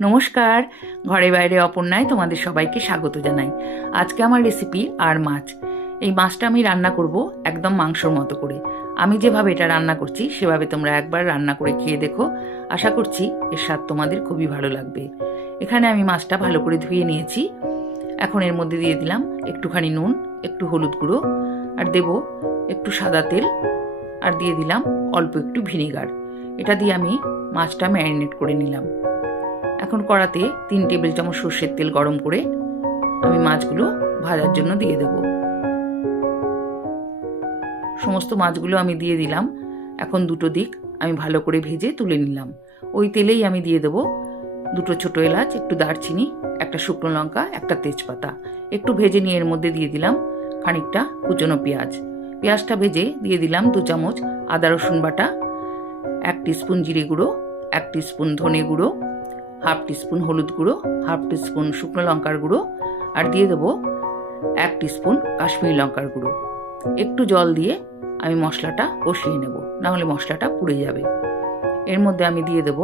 নমস্কার, ঘরে বাইরে অপর্ণায় তোমাদের সবাইকে স্বাগত জানাই। আজকে আমার রেসিপি আর মাছ। এই মাছটা আমি রান্না করব একদম মাংসর মতো করে। আমি যেভাবে এটা রান্না করছি সেভাবে তোমরা একবার রান্না করে খেয়ে দেখো। আশা করছি এর স্বাদ তোমাদের খুবই ভালো লাগবে। এখানে আমি মাছটা ভালো করে ধুয়ে নিয়েছি। এখন এর মধ্যে দিয়ে দিলাম একটুখানি নুন, একটু হলুদ গুঁড়ো, আর দেব একটু সাদা তেল, আর দিয়ে দিলাম অল্প একটু ভিনেগার। এটা দিয়ে আমি মাছটা ম্যারিনেট করে নিলাম। এখন কড়াতে 3 টেবিল চামচ সর্ষের তেল গরম করে আমি মাছগুলো ভাজার জন্য দিয়ে দেব। সমস্ত মাছগুলো আমি দিয়ে দিলাম। এখন দুটো দিক আমি ভালো করে ভেজে তুলে নিলাম। ওই তেলেই আমি দিয়ে দেব 2টো ছোট এলাচ, একটু দারচিনি, একটা শুকনো লঙ্কা, একটা তেজপাতা। একটু ভেজে নিয়ে এর মধ্যে দিয়ে দিলাম খানিকটা কুচনো পেঁয়াজ। পেঁয়াজটা ভেজে দিয়ে দিলাম 2 চামচ আদা রসুন বাটা, 1 টিস্পুন জিরে গুঁড়ো, 1 টিস্পুন ধনে গুঁড়ো, হাফ টিস্পুন হলুদ গুঁড়ো, হাফ টিস্পুন শুকনো লঙ্কার গুঁড়ো, আর দিয়ে দেবো 1 টিস্পুন কাশ্মীরি লঙ্কার গুঁড়ো। একটু জল দিয়ে আমি মশলাটা কষিয়ে নেব, না হলে মশলাটা পুড়ে যাবে। এর মধ্যে আমি দিয়ে দেব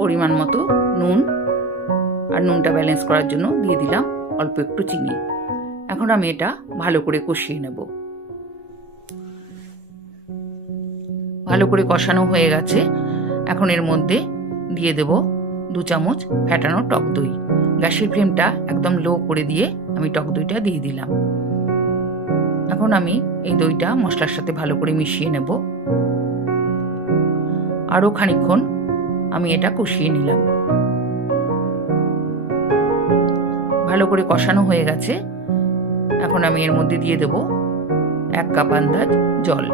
পরিমাণ মতো নুন, আর নুনটা ব্যালেন্স করার জন্য দিয়ে দিলাম অল্প একটু চিনি। এখন আমি এটা ভালো করে কষিয়ে নেব। ভালো করে কষানো হয়ে গেছে। এখন এর মধ্যে দিয়ে দেব 2 চামচ ফ্যাটানো টক দই। গ্যাসের ফ্লেমটা একদম লো করে দিয়ে আমি টক দইটা দিয়ে দিলাম। এখন আমি এই দইটা মশলার সাথে ভালো করে মিশিয়ে নেব। আরও খানিকক্ষণ আমি এটা কষিয়ে নিলাম। ভালো করে কষানো হয়ে গেছে। এখন আমি এর মধ্যে দিয়ে দেব 1 কাপ আন্দাজ জল।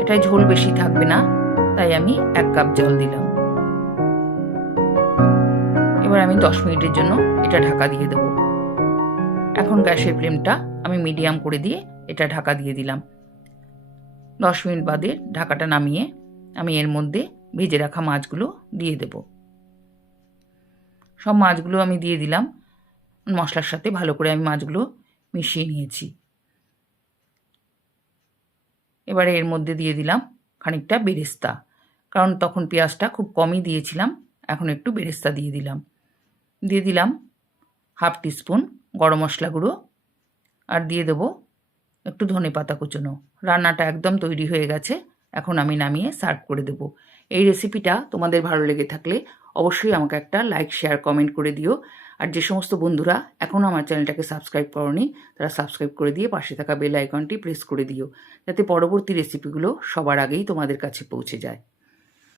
এটায় ঝোল বেশি থাকবে না, তাই আমি 1 কাপ জল দিলাম। এবার আমি 10 মিনিটের জন্য এটা ঢাকা দিয়ে দেব। এখন গ্যাসের ফ্লেমটা আমি মিডিয়াম করে দিয়ে এটা ঢাকা দিয়ে দিলাম। 10 মিনিট বাদে ঢাকাটা নামিয়ে আমি এর মধ্যে ভেজে রাখা মাছগুলো দিয়ে দেব। সব মাছগুলো আমি দিয়ে দিলাম। মশলার সাথে ভালো করে আমি মাছগুলো মিশিয়ে নিয়েছি। এবারে এর মধ্যে দিয়ে দিলাম খানিকটা বেরেস্তা, কারণ তখন পেঁয়াজটা খুব কমই দিয়েছিলাম। এখন একটু বেরেস্তা দিয়ে দিলাম। দিয়ে দিলাম হাফ টিস্পুন গরম মশলা গুঁড়ো, আর দিয়ে দেবো একটু ধনেপাতা কুচোনো। রান্নাটা একদম তৈরি হয়ে গেছে। এখন আমি নামিয়ে সার্ভ করে দেব। এই রেসিপিটা তোমাদের ভালো লেগে থাকলে অবশ্যই আমাকে একটা লাইক, শেয়ার, কমেন্ট করে দিও। আর যে সমস্ত বন্ধুরা এখনও আমার চ্যানেলটাকে সাবস্ক্রাইব করোনি, তারা সাবস্ক্রাইব করে দিয়ে পাশে থাকা বেল আইকনটি প্রেস করে দিও, যাতে পরবর্তী রেসিপিগুলো সবার আগেই তোমাদের কাছে পৌঁছে যায়।